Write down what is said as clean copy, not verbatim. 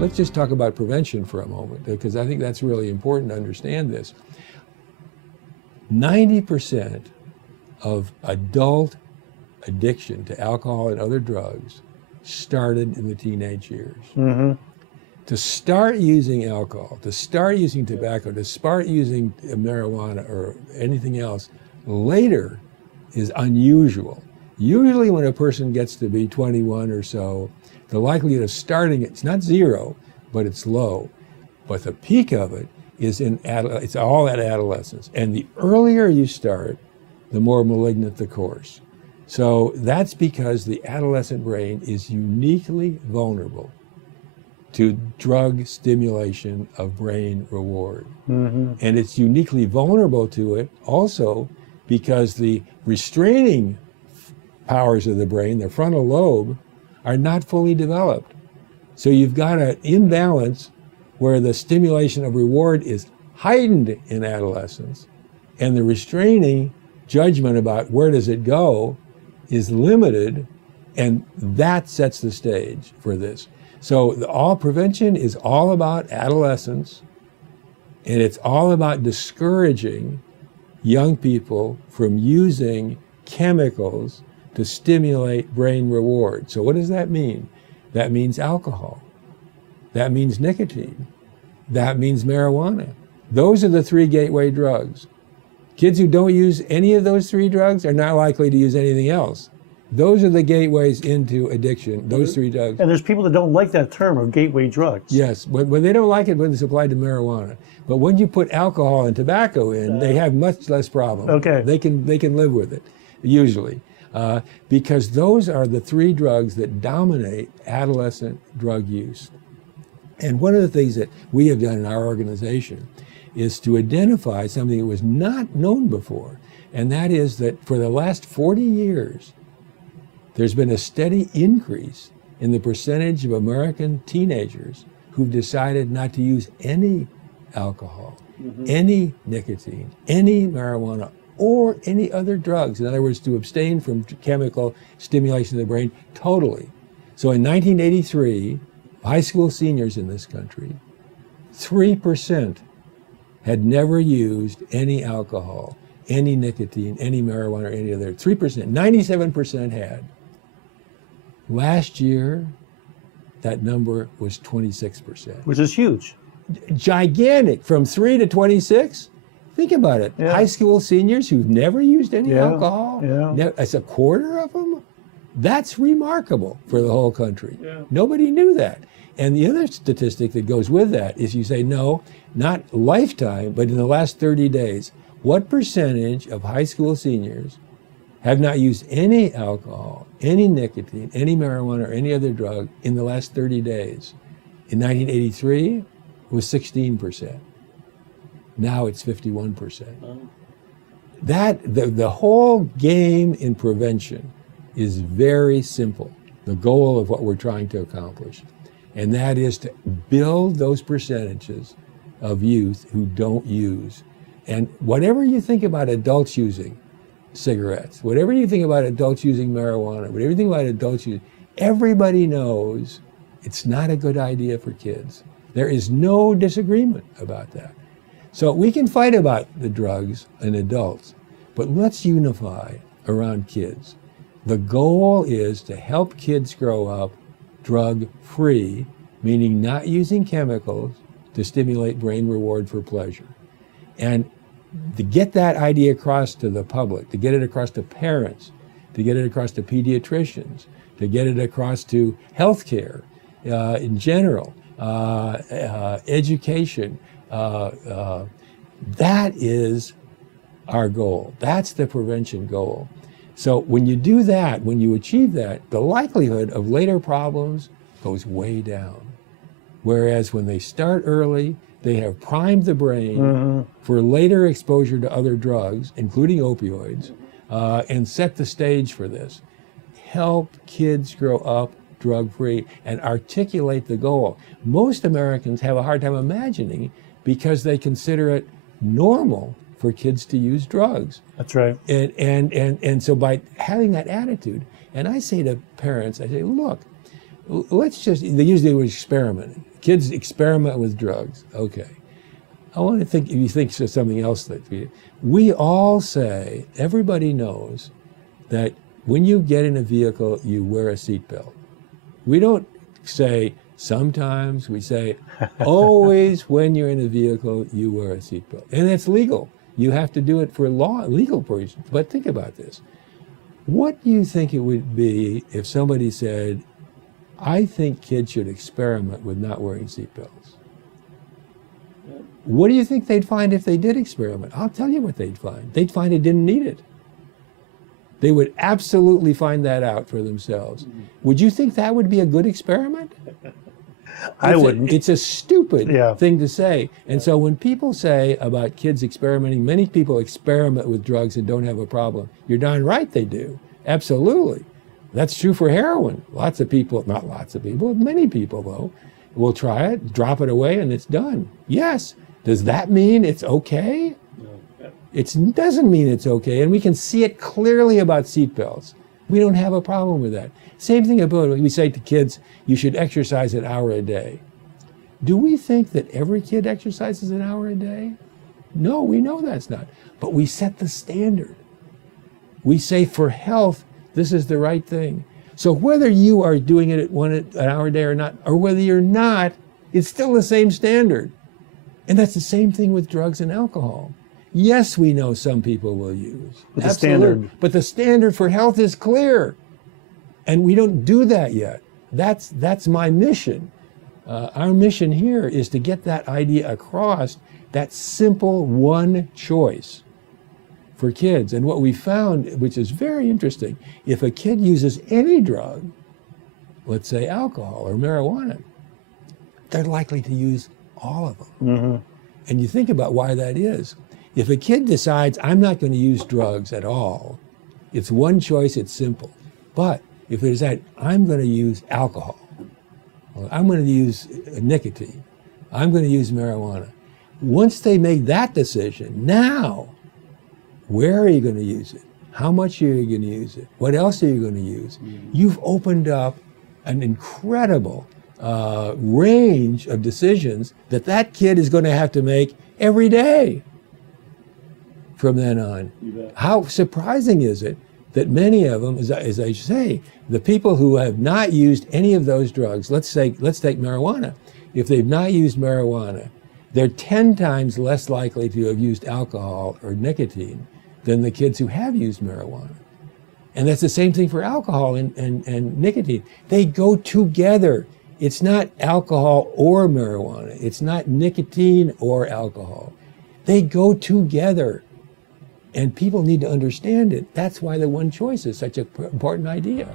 Let's just talk about prevention for a moment, because I think that's really important to understand this. 90% of adult addiction to alcohol and other drugs started in the teenage years. Mm-hmm. To start using alcohol, to start using tobacco, to start using marijuana or anything else later is unusual. Usually when a person gets to be 21 or so, the likelihood of starting it's not zero, but it's low. But the peak of it is it's all at adolescence. And the earlier you start, the more malignant the course. So that's because the adolescent brain is uniquely vulnerable to drug stimulation of brain reward. Mm-hmm. And it's uniquely vulnerable to it also because the restraining powers of the brain, the frontal lobe, are not fully developed. So you've got an imbalance where the stimulation of reward is heightened in adolescence and the restraining judgment about where does it go is limited, and that sets the stage for this. So all prevention is all about adolescence, and it's all about discouraging young people from using chemicals to stimulate brain reward. So what does that mean? That means alcohol. That means nicotine. That means marijuana. Those are the three gateway drugs. Kids who don't use any of those three drugs are not likely to use anything else. Those are the gateways into addiction, those three drugs. And there's people that don't like that term of gateway drugs. Yes, when they don't like it when it's applied to marijuana. But when you put alcohol and tobacco in, they have much less problem. Okay. They can live with it, usually. Because those are the three drugs that dominate adolescent drug use. And one of the things that we have done in our organization is to identify something that was not known before. And that is that for the last 40 years, there's been a steady increase in the percentage of American teenagers who've decided not to use any alcohol, any nicotine, any marijuana, or any other drugs. In other words, to abstain from chemical stimulation of the brain totally. So in 1983, high school seniors in this country, 3% had never used any alcohol, any nicotine, any marijuana, or any other. 3%, 97% had. Last year, that number was 26%. Which is huge. Gigantic, from 3 to 26. Think about it. Yeah. High school seniors who've never used any Yeah. alcohol, Yeah. that's a quarter of them. That's remarkable for the whole country. Yeah. Nobody knew that. And the other statistic that goes with that is you say, no, not lifetime, but in the last 30 days, what percentage of high school seniors have not used any alcohol, any nicotine, any marijuana, or any other drug in the last 30 days? In 1983, it was 16%. Now it's 51%. The whole game in prevention is very simple, the goal of what we're trying to accomplish. And that is to build those percentages of youth who don't use. And whatever you think about adults using cigarettes, whatever you think about adults using marijuana, whatever you think about adults using, everybody knows it's not a good idea for kids. There is no disagreement about that. So we can fight about the drugs in adults, but let's unify around kids. The goal is to help kids grow up drug-free, meaning not using chemicals to stimulate brain reward for pleasure. And to get that idea across to the public, to get it across to parents, to get it across to pediatricians, to get it across to healthcare in general, education, that is our goal. That's the prevention goal. So when you do that, when you achieve that, the likelihood of later problems goes way down. Whereas when they start early, they have primed the brain for later exposure to other drugs, including opioids, and set the stage for this. Help kids grow up drug-free and articulate the goal. Most Americans have a hard time imagining because they consider it normal for kids to use drugs. That's right. And so by having that attitude, and I say to parents, I say, look, They use the word experimenting. Kids experiment with drugs. Okay. I want to think, if you think of something else that we all say, everybody knows that when you get in a vehicle, you wear a seatbelt. We don't say sometimes, we say always when you're in a vehicle, you wear a seatbelt. And it's legal. You have to do it for legal reasons. But think about this. What do you think it would be if somebody said, I think kids should experiment with not wearing seatbelts? What do you think they'd find if they did experiment? I'll tell you what they'd find. They'd find it didn't need it. They would absolutely find that out for themselves. Would you think that would be a good experiment? I wouldn't. It's a stupid thing to say. And so when people say about kids experimenting, many people experiment with drugs and don't have a problem. You're darn right they do. Absolutely. That's true for heroin. Lots of people, not lots of people, many people though, will try it, drop it away, and it's done. Yes. Does that mean it's okay? It doesn't mean it's okay, and we can see it clearly about seatbelts. We don't have a problem with that. Same thing about when we say to kids, you should exercise an hour a day. Do we think that every kid exercises an hour a day? No, we know that's not. But we set the standard. We say for health, this is the right thing. So whether you are doing it at an hour a day or not, or whether you're not, it's still the same standard. And that's the same thing with drugs and alcohol. Yes, we know some people will use. But the standard. But the standard for health is clear. And we don't do that yet. That's my mission. Our mission here is to get that idea across, that simple one choice for kids. And what we found, which is very interesting, if a kid uses any drug, let's say alcohol or marijuana, they're likely to use all of them. Mm-hmm. And you think about why that is. If a kid decides, I'm not going to use drugs at all, it's one choice, it's simple. But if they decide, I'm going to use alcohol, or I'm going to use nicotine, I'm going to use marijuana, once they make that decision, now, where are you going to use it? How much are you going to use it? What else are you going to use? You've opened up an incredible range of decisions that kid is going to have to make every day from then on. How surprising is it that many of them, as I say, the people who have not used any of those drugs, let's take marijuana. If they've not used marijuana, they're 10 times less likely to have used alcohol or nicotine than the kids who have used marijuana. And that's the same thing for alcohol and nicotine. They go together. It's not alcohol or marijuana. It's not nicotine or alcohol. They go together. And people need to understand it. That's why the one choice is such an important idea.